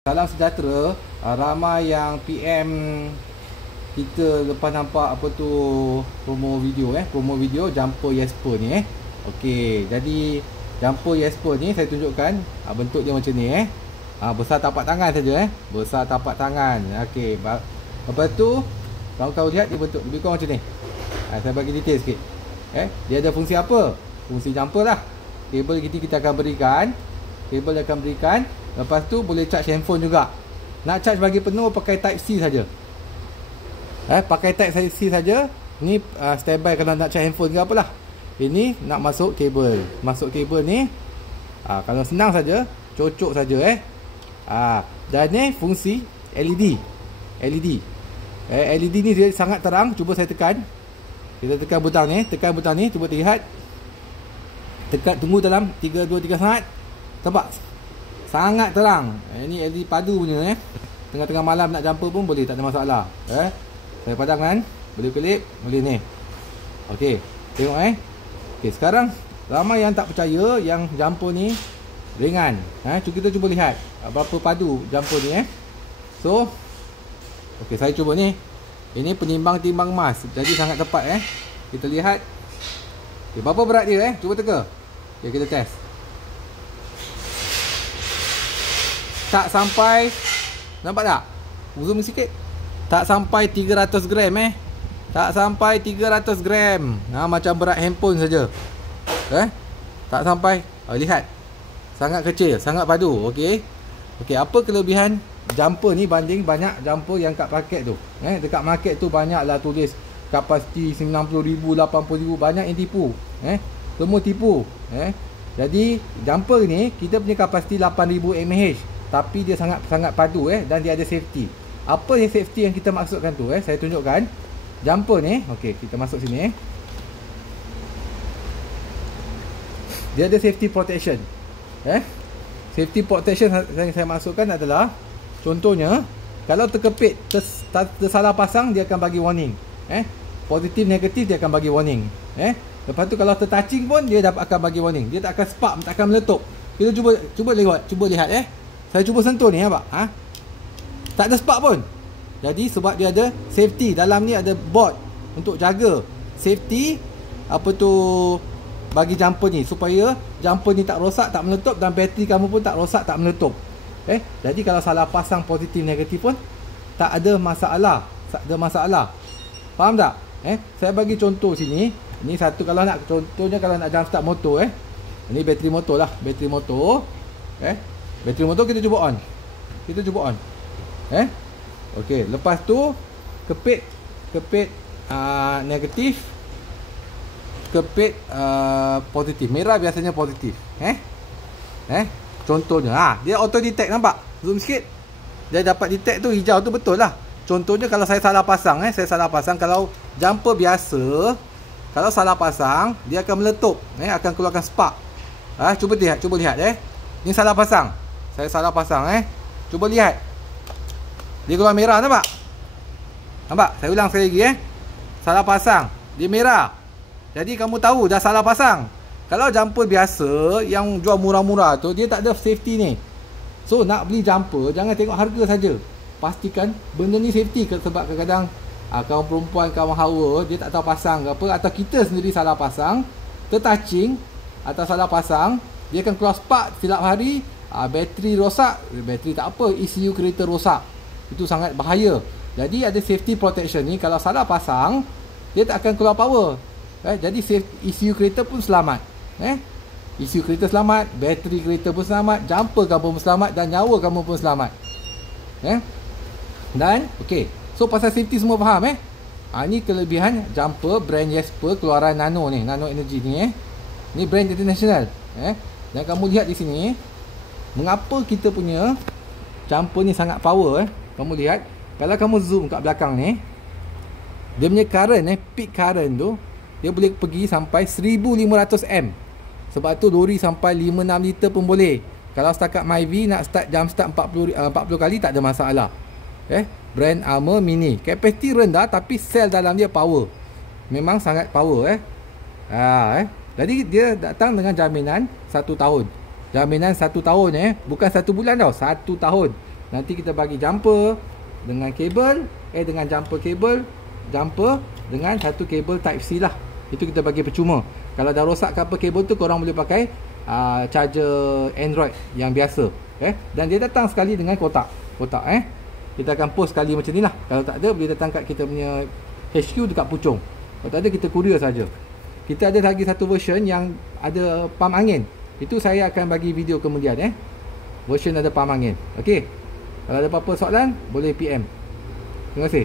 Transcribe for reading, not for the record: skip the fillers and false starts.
Salam sejahtera. Ramai yang PM kita lepas nampak apa tu promo video jumper Jesper ni Okey, jadi jumper Jesper ni saya tunjukkan bentuk dia macam ni besar tapak tangan saja besar tapak tangan. Okey, lepas tu kau lihat dia bentuk lebih kurang macam ni. Saya bagi detail sikit. Dia ada fungsi apa? Fungsi jumper lah. Kabel kita akan berikan. Lepas tu boleh charge handphone juga. Nak charge bagi penuh pakai type C saja. Pakai type C saja. Ni standby kalau nak charge handphone ke apalah. Ini nak masuk kabel. Masuk kabel ni kalau senang saja, cocok saja dan ni fungsi LED. LED ni dia sangat terang. Cuba saya tekan. Kita tekan butang ni, cuba lihat. Tekan, tunggu dalam 3 2 3 saat. Nampak? Sangat terang. Ini LED padu punya Tengah-tengah malam nak jumper pun boleh, tak ada masalah. Saya padamkan, boleh kelip, boleh ni. Okey, tengok Okey, sekarang ramai yang tak percaya yang jumper ni ringan. Kita cuba lihat berapa padu jumper ni So, okey, saya cuba ni. Ini penimbang timbang emas. Jadi sangat tepat Kita lihat. Okey, berapa berat dia Cuba teka. Okey, kita test. Tak sampai, nampak tak? Zoom sikit. Tak sampai 300 gram Tak sampai 300 gram. Macam berat handphone saja. Tak sampai. Lihat. Sangat kecil, sangat padu. Okey. Okey, apa kelebihan jumper ni banding banyak jumper yang kat market tu? Dekat market tu banyaklah tulis kapasiti 90,000, 80,000, banyak yang tipu. Semua tipu. Jadi jumper ni kita punya kapasiti 8000 mAh. Tapi dia sangat padu dan dia ada safety. Apa yang safety yang kita maksudkan tu saya tunjukkan. Jumper ni, okey, kita masuk sini Dia ada safety protection. Safety protection yang saya masukkan adalah, contohnya kalau terkepit, tersalah pasang, dia akan bagi warning. Positif negatif dia akan bagi warning. Lepas tu kalau tertouching pun dia akan bagi warning. Dia tak akan spark, tak akan meletup. Kita cuba lihat Saya cuba sentuh ni nampak? Tak ada spark pun. Jadi sebab dia ada safety. Dalam ni ada board untuk jaga safety bagi jumper ni, supaya jumper ni tak rosak, tak meletup, dan bateri kamu pun tak rosak, tak meletup. Jadi kalau salah pasang positif negatif pun tak ada masalah. Faham tak? Saya bagi contoh sini. Ini satu, kalau nak contohnya kalau nak jump start motor Ini bateri motor lah. Bateri motor kita cuba on. Okey, lepas tu kepit negatif, kepit positif. Merah biasanya positif. Contohnya dia auto detect, nampak? Zoom sikit. Dia dapat detect tu, hijau tu betul lah. Contohnya kalau saya salah pasang kalau jumper biasa, kalau salah pasang dia akan meletup, akan keluarkan spark. Cuba lihat Ni salah pasang. Saya salah pasang Cuba lihat. Dia keluar merah, nampak? Saya ulang sekali lagi Salah pasang, dia merah. Jadi kamu tahu dah salah pasang. Kalau jumper biasa yang jual murah-murah tu, dia tak ada safety ni. So nak beli jumper, jangan tengok harga saja. Pastikan benda ni safety. Sebab kadang-kadang kawan perempuan, kawan hawa, dia tak tahu pasang ke apa, atau kita sendiri salah pasang, tertouching atau salah pasang, dia akan keluar spark silap hari. Bateri rosak, bateri tak apa, ECU kereta rosak. Itu sangat bahaya. Jadi ada safety protection ni. Kalau salah pasang, dia tak akan keluar power. Jadi ECU kereta pun selamat. ECU kereta selamat, bateri kereta pun selamat, jumper kamu pun selamat, dan nyawa kamu pun selamat. Dan okey, so pasal safety semua faham Ini kelebihan jumper brand Jesper keluaran Nano ni, Nano Energy ni Ni brand international. Dan kamu lihat di sini, mengapa kita punya jumper ni sangat power Kamu lihat, kalau kamu zoom kat belakang ni, dia punya current peak current tu, dia boleh pergi sampai 1500 amp. Sebab tu lori sampai 5-6 liter pun boleh. Kalau setakat Myvi nak jump start 40 kali tak ada masalah. Brand Armour Mini, kapasiti rendah tapi sel dalam dia power. Memang sangat power Jadi dia datang dengan jaminan 1 tahun. Jaminan 1 tahun bukan 1 bulan tau, 1 tahun. Nanti kita bagi jumper dengan kabel, dengan jumper kabel, jumper dengan satu kabel type C lah. Itu kita bagi percuma. Kalau dah rosak ke apa kabel tu, korang boleh pakai charger Android yang biasa. Dan dia datang sekali dengan kotak. Kita akan post sekali macam ni lah. Kalau tak ada, boleh datang kat kita punya HQ dekat Puchong. Kalau tak ada, kita courier saja. Kita ada lagi satu version yang ada pam angin. Itu saya akan bagi video kemudian. Version ada pam angin. Okey. Kalau ada apa-apa soalan, boleh PM. Terima kasih.